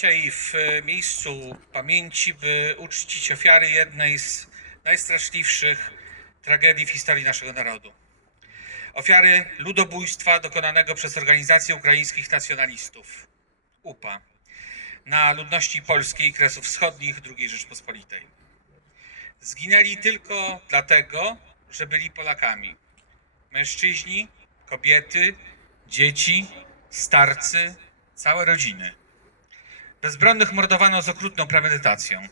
dzisiaj w e, miejscu pamięci, by uczcić ofiary jednej z najstraszliwszych tragedii w historii naszego narodu. Ofiary ludobójstwa dokonanego przez Organizację Ukraińskich Nacjonalistów, UPA, na ludności polskiej Kresów Wschodnich II Rzeczpospolitej. Zginęli tylko dlatego, że byli Polakami. Mężczyźni, kobiety, dzieci, starcy, całe rodziny. Bezbronnych mordowano z okrutną premedytacją.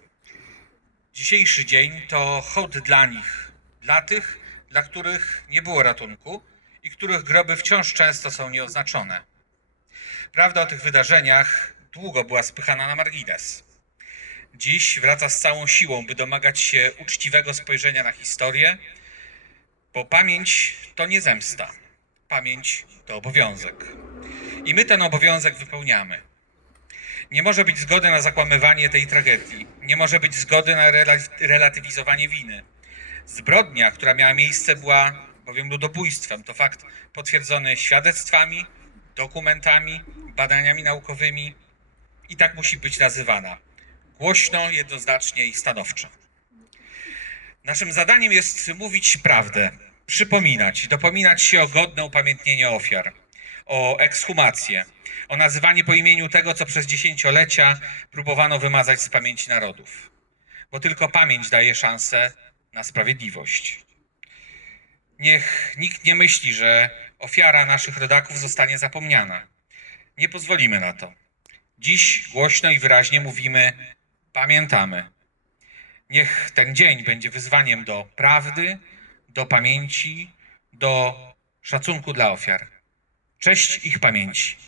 Dzisiejszy dzień to hołd dla nich, dla tych, dla których nie było ratunku i których groby wciąż często są nieoznaczone. Prawda o tych wydarzeniach długo była spychana na margines. Dziś wraca z całą siłą, by domagać się uczciwego spojrzenia na historię, bo pamięć to nie zemsta. Pamięć to obowiązek. I my ten obowiązek wypełniamy. Nie może być zgody na zakłamywanie tej tragedii. Nie może być zgody na rela- relatywizowanie winy. Zbrodnia, która miała miejsce, była bowiem ludobójstwem. To fakt potwierdzony świadectwami, dokumentami, badaniami naukowymi i tak musi być nazywana. Głośno, jednoznacznie i stanowczo. Naszym zadaniem jest mówić prawdę, przypominać, dopominać się o godne upamiętnienie ofiar, o ekshumację, o nazywanie po imieniu tego, co przez dziesięciolecia próbowano wymazać z pamięci narodów. Bo tylko pamięć daje szansę na sprawiedliwość. Niech nikt nie myśli, że ofiara naszych rodaków zostanie zapomniana. Nie pozwolimy na to. Dziś głośno i wyraźnie mówimy: pamiętamy. Niech ten dzień będzie wyzwaniem do prawdy, do pamięci, do szacunku dla ofiar. Cześć ich pamięci.